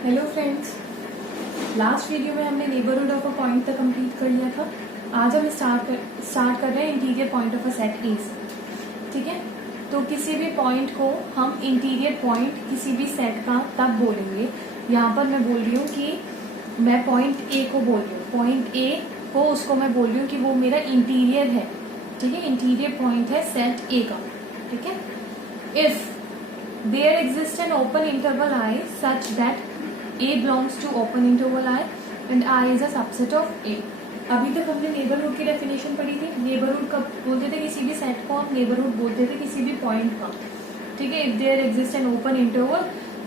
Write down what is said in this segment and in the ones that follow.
Hello friends, last video में हमने neighbourhood of a point तक कंप्लीट कर लिया था। आज हम स्टार्ट कर रहे हैं interior point of a set ए से। ठीक है, तो किसी भी पॉइंट को हम इंटीरियर पॉइंट किसी भी सेट का तब बोलेंगे। यहाँ पर मैं बोल रही हूँ कि मैं पॉइंट ए को बोल रही हूँ, पॉइंट ए को उसको मैं बोल रही हूँ कि वो मेरा इंटीरियर है। ठीक है, इंटीरियर पॉइंट है सेट ए का। ठीक है, if there exists an open interval I such that A belongs to open interval I and I is a subset of A। अभी तक हमने नेबरहुड की डेफिनेशन पढ़ी थी। नेबरहुड कब बोलते थे? किसी भी सेट को हम नेबरहुड बोलते थे किसी भी पॉइंट का। ठीक है, if there exist an open interval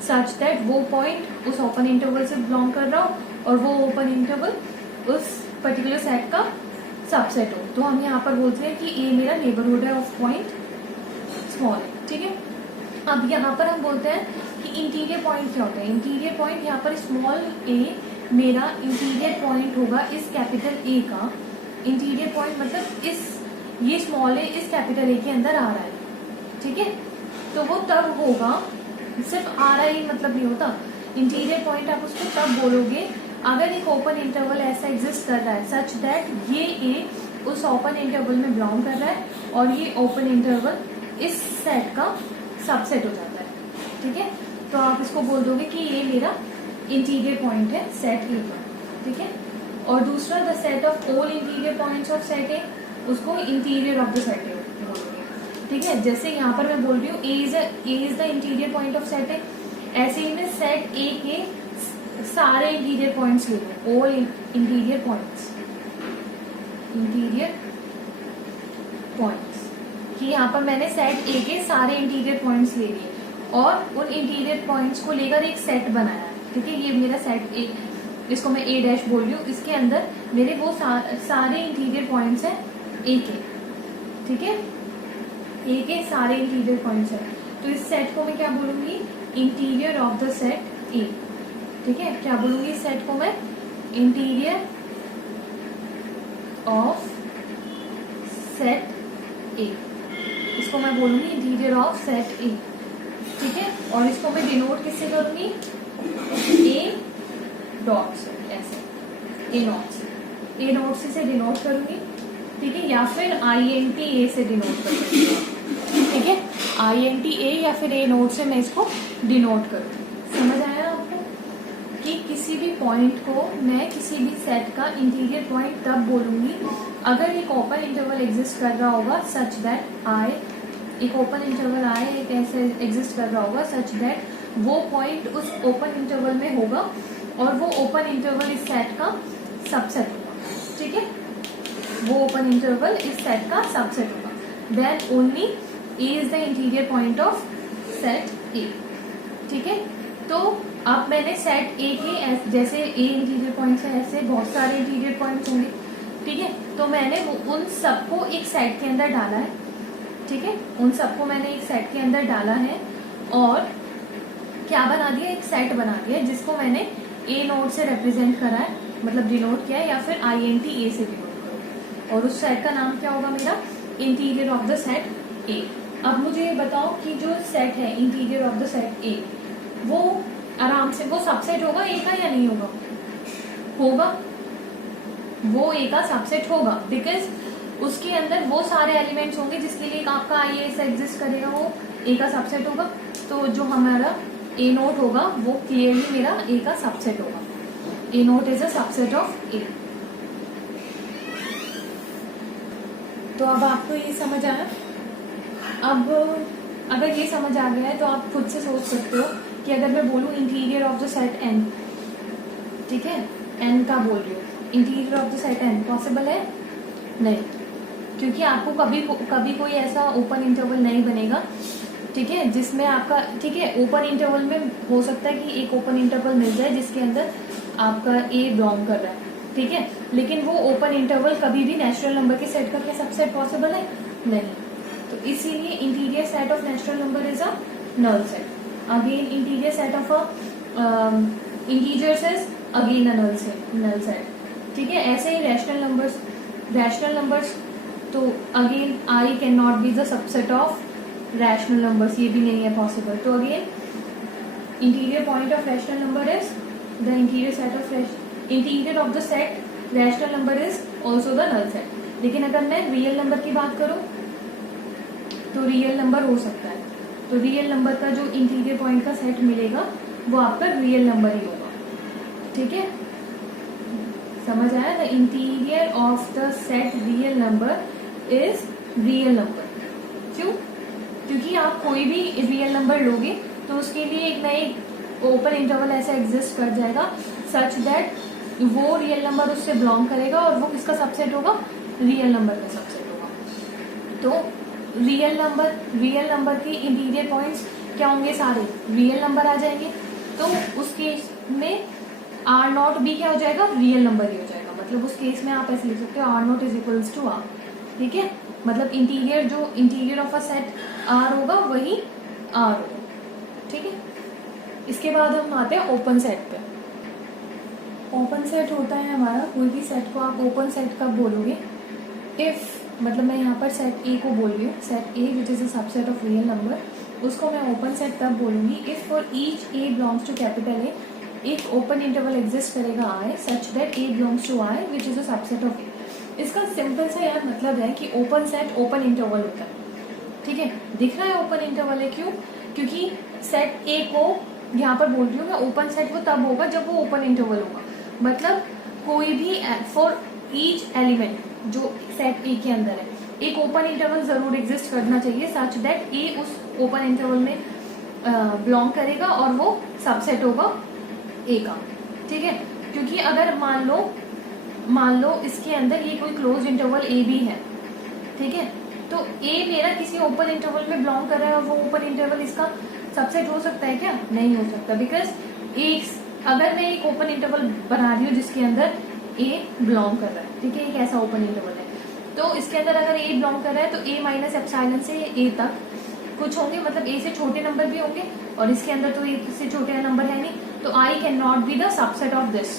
such that वो पॉइंट उस ओपन इंटरवल से बिलोंग कर रहा हो और वो ओपन इंटरवल उस पर्टिकुलर सेट का सबसेट हो, तो हम यहाँ पर बोलते हैं कि ए मेरा नेबरहुड है ऑफ पॉइंट स्मॉल। ठीक है, अब यहाँ पर हम बोलते हैं कि इंटीरियर पॉइंट क्या होता है। इंटीरियर पॉइंट यहाँ पर स्मॉल ए मेरा इंटीरियर पॉइंट होगा इस कैपिटल ए का। इंटीरियर पॉइंट मतलब ये स्मॉल ए इस कैपिटल ए के अंदर आ रहा है। ठीक है, तो वो तब होगा, सिर्फ आ रहा ही मतलब नहीं होता। इंटीरियर पॉइंट आप उसको तब बोलोगे अगर एक ओपन इंटरवल ऐसा एग्जिस्ट कर रहा है सच दैट ये ए उस ओपन इंटरवल में बिलोंग कर रहा है और ये ओपन इंटरवल इस सेट का सबसेट हो जाता है। ठीक है, तो आप इसको बोल दोगे कि ये मेरा इंटीरियर पॉइंट है सेट ए का। ठीक है, और दूसरा the set of all interior points of set A, उसको interior of the set A बोलोगे। ठीक है, जैसे यहाँ पर मैं बोल रही हूँ A is the interior point of set A, ऐसे ही मैं सेट ए के सारे इंटीरियर पॉइंट्स ले लूँ, ऑल इंटीरियर पॉइंट्स कि यहाँ पर मैंने सेट ए के सारे इंटीरियर पॉइंट्स ले लिए और उन इंटीरियर पॉइंट्स को लेकर एक सेट बनाया। ठीक है, ये मेरा सेट ए, इसको मैं ए डैश बोल रही हूँ, इसके अंदर मेरे वो सारे इंटीरियर पॉइंट्स हैं ए के। ठीक है, ए के सारे इंटीरियर पॉइंट्स हैं, तो इस सेट को मैं क्या बोलूंगी? Interior of the set A. ठीक है, क्या बोलूंगी इस सेट को मैं? इंटीरियर ऑफ सेट ए, इसको मैं बोलूंगी इंटीरियर ऑफ सेट ए। ठीक है, और इसको मैं डिनोट किससे करूंगी? ए डॉट से, ऐसे ए नोट से डिनोट करूंगी। ठीक है, या फिर INT ए से डिनोट करूंगी। ठीक है, INT ए या फिर ए नोट से मैं इसको डिनोट करूंगी। समझ आया आपको कि किसी भी पॉइंट को मैं किसी भी सेट का इंटीरियर पॉइंट तब बोलूंगी अगर एक ओपन इंटरवल एग्जिस्ट कर रहा होगा सच दैट आई, एक ओपन इंटरवल आई एक ऐसे एग्जिस्ट कर रहा होगा सच दैट वो पॉइंट उस ओपन इंटरवल में होगा और वो ओपन इंटरवल इस सेट का सबसेट होगा। ठीक है, वो ओपन इंटरवल इस सेट का सबसेट होगा, then only A is the interior point of set A. ठीक है, तो अब मैंने सेट ए के जैसे ए इंटीरियर पॉइंट्स है, ऐसे बहुत सारे इंटीरियर पॉइंट्स होंगे। ठीक है, तो मैंने उन सबको एक सेट के अंदर डाला है। ठीक है, उन सबको मैंने एक सेट के अंदर डाला है और क्या बना दिया? एक सेट बना दिया जिसको मैंने ए नोट से रिप्रेजेंट करा है, मतलब डिनोट किया है, या फिर INT ए से डिनोट करो, और उस सेट का नाम क्या होगा मेरा? इंटीरियर ऑफ द सेट ए। अब मुझे ये बताओ कि जो सेट है इंटीरियर ऑफ द सेट ए, वो आराम से वो सबसेट होगा ए का या नहीं होगा? होगा, वो ए का सबसेट होगा, बिकॉज उसके अंदर वो सारे एलिमेंट्स होंगे जिसके लिए आपका IAS एग्जिस्ट करेगा, वो ए का सबसेट होगा। तो जो हमारा ए नोट होगा वो क्लियरली मेरा ए का सबसेट होगा। A naught is a subset of A. तो अब आपको ये समझ आया? अब अगर ये समझ आ गया है तो आप खुद से सोच सकते हो कि अगर मैं बोलूँ interior of the set N, ठीक है, एन का बोल रही हूँ, interior of the set N possible है? नहीं, क्योंकि आपको कभी कोई ऐसा ओपन इंटरवल नहीं बनेगा। ठीक है, जिसमें आपका, ठीक है, ओपन इंटरवल में हो सकता है कि एक ओपन इंटरवल मिल जाए जिसके अंदर आपका ए बिलोंग कर रहा है। ठीक है, लेकिन वो ओपन इंटरवल कभी भी नेचुरल नंबर के सेट का क्या सबसेट पॉसिबल है? नहीं, तो इसीलिए interior set of natural number is a null set. Again interior set of integers is again a null set. ठीक है, ऐसे ही रैशनल नंबर्स तो again I can not be the subset of rational numbers, ये भी नहीं है possible. तो again interior point of rational number is the interior set of interior of the set rational number is also the null set. लेकिन अगर मैं real number की बात करूं तो रियल नंबर हो सकता है, तो रियल नंबर का जो इंटीरियर पॉइंट का सेट मिलेगा वो आपका रियल नंबर ही होगा। ठीक है, समझ आया? The interior of the set real number is real number. क्यों? क्योंकि आप कोई भी रियल नंबर लोगे तो उसके लिए एक नई ओपन इंटरवल ऐसा एग्जिस्ट कर जाएगा सच दैट वो रियल नंबर उससे बिलोंग करेगा और वो किसका सबसेट होगा? रियल नंबर का सबसेट होगा। तो रियल नंबर के इंटीरियर पॉइंट्स क्या होंगे? सारे रियल नंबर आ जाएंगे। तो उस केस में आर नॉट भी क्या हो जाएगा? रियल नंबर ही हो जाएगा। मतलब उस केस में आप ऐसे लिख सकते हो R not is equals to R. ठीक है, मतलब interior of a set R होगा वही आर होगा। ठीक है, इसके बाद हम आते हैं ओपन सेट पे। ओपन सेट होता है हमारा, कोई भी सेट को आप ओपन सेट कब बोलोगे? इफ, मतलब मैं यहाँ पर सेट ए को बोल रही हूँ, set A which is a subset of real number, उसको मैं ओपन सेट तब बोलूंगी if for each A belongs to capital A एक ओपन इंटरवल एग्जिस्ट करेगा I such that A belongs to I which is a subset of A. इसका simple सा यार मतलब है कि ओपन सेट ओपन इंटरवल होता है। ठीक है, दिख रहा है ओपन इंटरवल है, क्यों? क्योंकि सेट ए को यहाँ पर बोल रही हूँ मैं, ओपन सेट वो तब होगा जब वो ओपन इंटरवल होगा। मतलब कोई भी फॉर ईच एलिमेंट जो सेट ए के अंदर है एक ओपन इंटरवल जरूर एग्जिस्ट करना चाहिए सच दैट ए उस ओपन इंटरवल में बिलोंग करेगा और वो सबसेट होगा ए का। ठीक है, क्योंकि अगर मान लो इसके अंदर ये कोई क्लोज इंटरवल ए भी है, ठीक है, तो ए मेरा किसी ओपन इंटरवल में बिलोंग कर रहा है और वो ओपन इंटरवल इसका सबसेट हो सकता है क्या? नहीं हो सकता, बिकॉज अगर मैं एक ओपन इंटरवल बना रही हूँ जिसके अंदर ए बिलोंग कर रहा है, ठीक है, एक ऐसा ओपन इंटरवल है, तो इसके अंदर अगर ए बिलोंग कर रहा है तो ए माइनस एप्सिलॉन से ए तक कुछ होंगे, मतलब ए से छोटे नंबर भी होंगे और इसके अंदर तो ए से छोटे नंबर है नहीं, तो आई can not be the subset of this,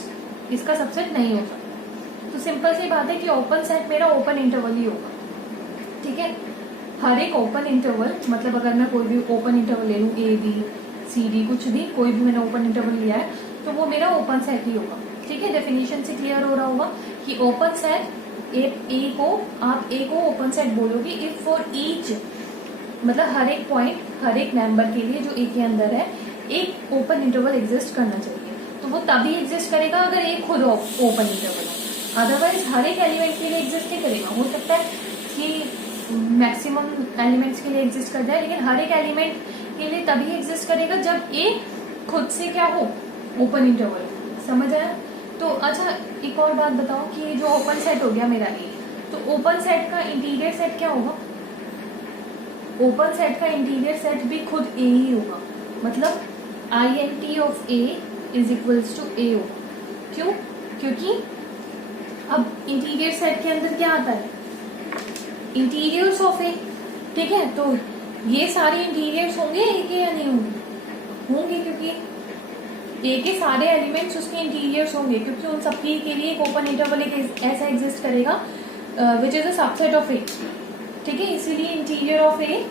इसका सबसेट नहीं हो सकता। तो सिंपल सी बात है कि ओपन सेट मेरा ओपन इंटरवल ही होगा। ठीक है, हर एक ओपन इंटरवल, मतलब अगर मैं कोई भी ओपन इंटरवल ले लूँ ए बी सी डी कुछ भी, कोई भी मैंने ओपन इंटरवल लिया है तो वो मेरा ओपन सेट ही होगा। ठीक है, डेफिनेशन से क्लियर हो रहा होगा कि ओपन सेट आप ए को ओपन सेट बोलोगे इफ फॉर ईच, मतलब हर एक पॉइंट हर एक मेंबर के लिए जो ए के अंदर है एक ओपन इंटरवल एग्जिस्ट करना चाहिए। तो वो तभी एग्जिस्ट करेगा अगर ए खुद ओपन इंटरवल हो, अदरवाइज हर एक एलिमेंट के लिए एग्जिस्ट नहीं करेगा। हो सकता है कि मैक्सिमम एलिमेंट्स के लिए एग्जिस्ट कर जाए, लेकिन हर एक एलिमेंट के लिए तभी एग्जिस्ट करेगा जब ए खुद से क्या हो? Open interval. समझ आया? तो अच्छा एक और बात बताओ कि जो ओपन सेट हो गया मेरा ए, तो ओपन सेट का इंटीरियर सेट क्या होगा? ओपन सेट का इंटीरियर सेट भी खुद ए ही होगा, मतलब INT of A is equals to A होगा। क्यों? क्योंकि अब इंटीरियर सेट के अंदर क्या आता है? Interiors of A. ठीक है, तो ये सारे इंटीरियर्स होंगे ए के या नहीं होंगे? होंगे, क्योंकि ए के सारे एलिमेंट्स उसके इंटीरियर्स होंगे, क्योंकि उन सबके के लिए एक ओपन इंटरवल एक ऐसा एग्जिस्ट करेगा which is a subset of A. ठीक है, इसीलिए इंटीरियर ऑफ ए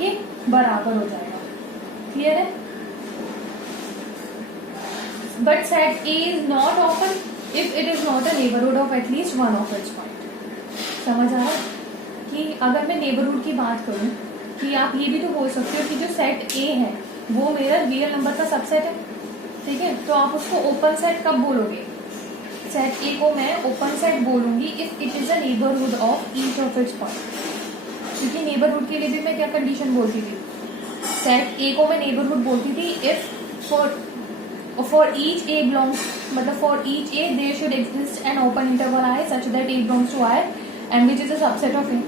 के बराबर हो जाएगा। क्लियर है? But set A is not open if it is not a neighbourhood of at least one of its point. समझ आ रहा है कि अगर मैं नेबरहुड की बात करूं कि आप ये भी तो बोल सकते हो कि जो सेट ए है वो मेरा रियल नंबर का सबसेट है। ठीक है, तो आप उसको ओपन सेट कब बोलोगे? सेट ए को मैं ओपन सेट बोलूंगी if it is a neighbourhood of each of its point. क्योंकि नेबरहुड के लिए भी मैं क्या कंडीशन बोलती थी? सेट ए को मैं नेबरहुड बोलती थी if for each A belongs, मतलब for each A there should exist an open interval I such that A belongs to I and which is a subset of A.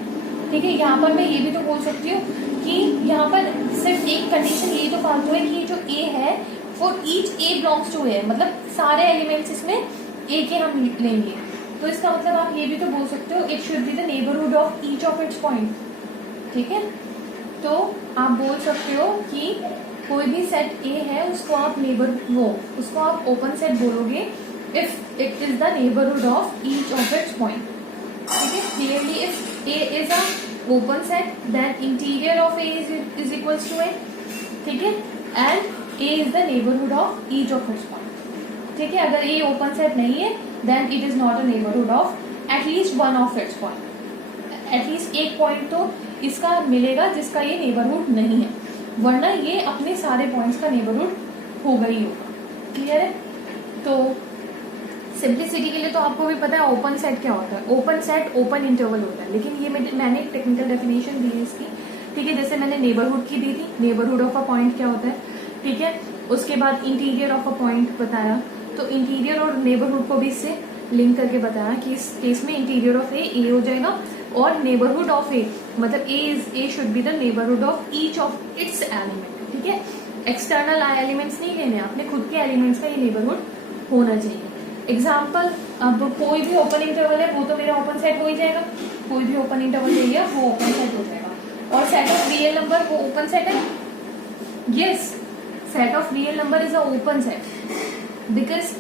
ठीक है, यहाँ पर मैं ये भी तो बोल सकती हूँ कि यहाँ पर सिर्फ एक कंडीशन ये तो फालतू है कि जो ए है for each A belongs to A, मतलब सारे एलिमेंट्स इसमें ए के हम लेंगे। तो इसका मतलब आप ये भी तो बोल सकते हो it should be the neighbourhood of each of its point. ठीक है, तो आप बोल सकते हो कि कोई भी सेट ए है उसको आप ओपन सेट बोलोगे if it is the neighbourhood of each of its point. ठीक है, clearly if A is a open set then interior of A is equals to A. ठीक है, and A is the neighbourhood of each of its point. ठीक है, अगर A open set नहीं है then it is not a neighbourhood of at least one of its point. At least एक point तो इसका मिलेगा जिसका ये नेबरहुड नहीं है, वरना ये अपने सारे पॉइंट्स का नेबरहुड होगा ही होगा। क्लियर है? तो सिंप्लिसिटी के लिए तो आपको भी पता है ओपन सेट क्या होता है। ओपन सेट ओपन इंटरवल होता है, लेकिन ये मैंने एक टेक्निकल डेफिनेशन दी है इसकी। ठीक है, जैसे मैंने नेबरहुड की दी थी, नेबरहुड ऑफ अ पॉइंट क्या होता है। ठीक है, उसके बाद इंटीरियर ऑफ अ पॉइंट बताया, तो इंटीरियर और नेबरहुड को भी इससे लिंक करके बताया कि इस केस में इंटीरियर ऑफ ए हो जाएगा और नेबरहुड ऑफ ए मतलब A should be the neighbourhood of each of its element. ठीक है, एक्सटर्नल एलिमेंट्स नहीं लेने, अपने खुद के एलिमेंट्स का ये नेबरहुड होना चाहिए। एग्जाम्पल, अब कोई भी ओपन इंटरवल है वो तो मेरा ओपन सेट हो ही जाएगा, कोई भी ओपन इंटरवल ले लिया वो ओपन सेट हो जाएगा। और सेट ऑफ रियल नंबर वो ओपन सेट है। Yes, set of real number is a open set because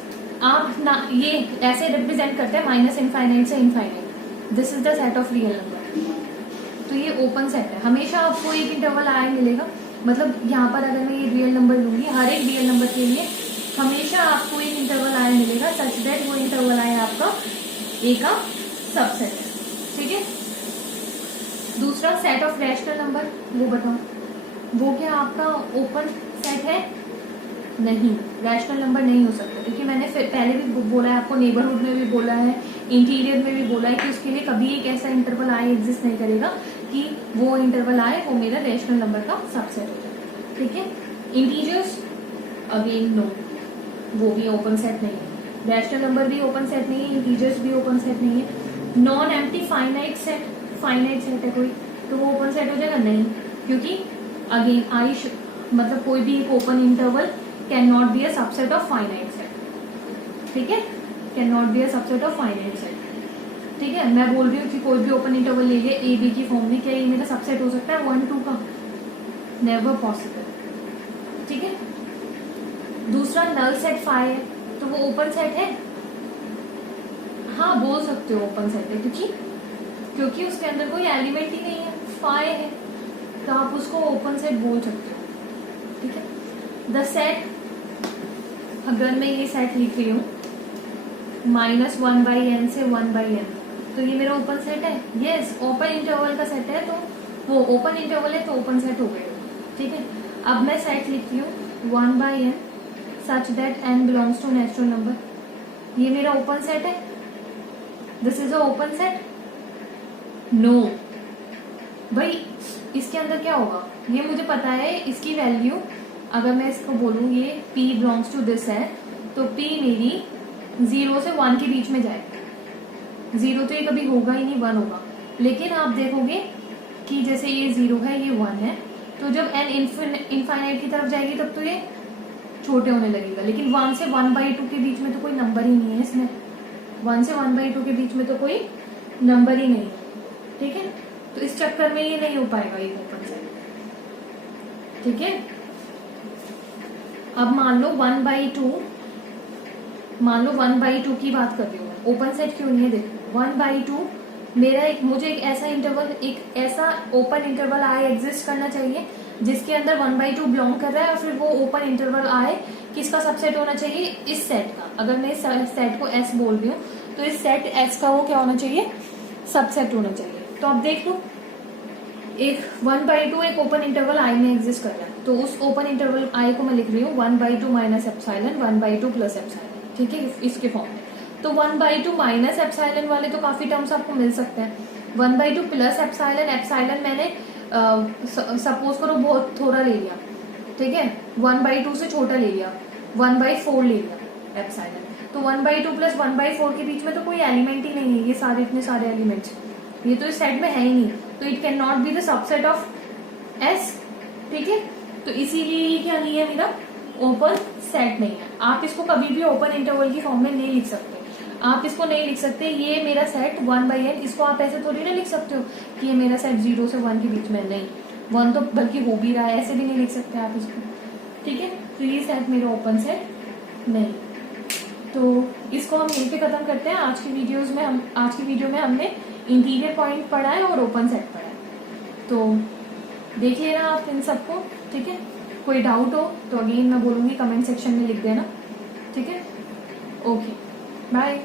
आप ना ये ऐसे रिप्रेजेंट करते हैं माइनस इनफाइनाइट से infinite, this is the set of real number. तो ये ओपन सेट है, हमेशा आपको एक इंटरवल आया मिलेगा। मतलब यहाँ पर अगर मैं ये रियल नंबर लूंगी, हर एक रियल नंबर के लिए हमेशा आपको एक इंटरवल आया मिलेगा सच दैट वो इंटरवल आया आपका ए का सबसेट है। ठीक है, दूसरा सेट ऑफ रैशनल नंबर, वो बताओ वो क्या आपका ओपन सेट है? नहीं, रैशनल नंबर नहीं हो सकता, क्योंकि मैंने पहले भी बोला है आपको, नेबरहुड में भी बोला है, इंटीरियर में भी बोला है कि उसके लिए कभी एक ऐसा इंटरवल आए एग्जिस्ट नहीं करेगा कि वो इंटरवल आए वो मेरा रैशनल नंबर का सबसेट हो जाए। ठीक है, इंटीजर्स अगेन नो, वो भी ओपन सेट नहीं है। रैशनल नंबर भी ओपन सेट नहीं है, इंटीजर्स भी ओपन सेट नहीं है। Non empty finite set, finite set है कोई तो वो ओपन सेट हो जाएगा? नहीं, क्योंकि अगेन मतलब कोई भी एक open interval can not be a subset of finite set. ठीक है, can not be a subset of finite set. ठीक है, मैं बोल रही हूँ कि कोई भी ओपन इंटरवल ले लिया ए बी की फॉर्म में, क्या ये मेरा सबसेट हो सकता है 1 2 का? Never possible. ठीक है, दूसरा नल सेट फाई है, तो वो ओपन सेट है? हाँ, बोल सकते हो ओपन सेट है, क्योंकि उसके अंदर कोई एलिमेंट ही नहीं है, फाई है, तो आप उसको ओपन सेट बोल सकते हो। ठीक है, द सेट, अगर मैं ये सेट लिख रही हूँ -1/n से 1/n, तो ये मेरा ओपन सेट है। यस, ओपन इंटरवल का सेट है, तो वो ओपन इंटरवल है तो ओपन सेट हो गया। ठीक है, अब मैं सेट लिखती हूँ 1/n such that n belongs to natural number, ये मेरा ओपन सेट है। This is a open set? No भाई, इसके अंदर क्या होगा ये मुझे पता है। इसकी वैल्यू अगर मैं इसको बोलूँ ये p belongs to this है, तो p मेरी 0 से 1 के बीच में जाएगी। 0 तो ये कभी होगा ही नहीं, 1 होगा। लेकिन आप देखोगे कि जैसे ये 0 है, ये 1 है, तो जब n इनफाइनाइट की तरफ जाएगी तब तो ये छोटे होने लगेगा। लेकिन 1 से 1/2 के बीच में तो कोई नंबर ही नहीं है इसमें, 1 से 1/2 के बीच में तो कोई नंबर ही नहीं है। ठीक है, तो इस चक्कर में ये नहीं हो पाएगा ये ओपन सेट। ठीक है, अब मान लो 1/2 की बात कर रही हूँ, ओपन सेट क्यों नहीं है? देखो 1/2 मेरा मुझे एक ऐसा इंटरवल, एक ऐसा ओपन इंटरवल आए एग्जिस्ट करना चाहिए जिसके अंदर 1/2 बिलोंग कर रहा है, और फिर वो ओपन इंटरवल आए किसका सबसेट होना चाहिए? इस सेट का। अगर मैं इस सेट को S बोल रही हूँ तो इस सेट S का वो क्या होना चाहिए? सबसेट होना चाहिए। तो अब देख लो, एक 1/2 एक ओपन इंटरवल I में एग्जिस्ट कर रहा है, तो उस ओपन इंटरवल I को मैं लिख रही हूँ 1/2 माइनस एप्सिलॉन 1/2 प्लस एप्सिलॉन। ठीक है, इसके फॉर्म में। तो 1/2 माइनस एप्सिलॉन वाले तो काफी टर्म्स आपको मिल सकते हैं। 1/2 प्लस एप्सिलॉन मैंने सपोज करो बहुत थोड़ा ले लिया। ठीक है, 1/2 से छोटा ले लिया, 1/4 ले लिया एप्सिलॉन। तो 1/2 प्लस 1/4 के बीच में तो कोई एलिमेंट ही नहीं है, ये सारे इतने सारे एलिमेंट्स ये तो इस सेट में है ही नहीं, तो it can not be the subset of S। ठीक है, तो इसीलिए ये क्या नहीं है, मेरा ओपन सेट नहीं है। आप इसको कभी भी ओपन इंटरवल की फॉर्म में नहीं लिख सकते, आप इसको नहीं लिख सकते ये मेरा सेट 1/n, इसको आप ऐसे थोड़ी ना लिख सकते हो कि ये मेरा सेट 0 से 1 के बीच में, नहीं 1 तो बल्कि हो भी रहा है, ऐसे भी नहीं लिख सकते आप इसको। ठीक है, तो ये सेट मेरा ओपन सेट नहीं। तो इसको हम यहीं पे खत्म करते हैं। आज की वीडियो में हमने इंटीरियर पॉइंट पढ़ा है और ओपन सेट पढ़ा है, तो देख लेना आप इन सबको। ठीक है, कोई डाउट हो तो अगेन मैं बोलूँगी कमेंट सेक्शन में लिख देना, ठीक है। Okay, bye.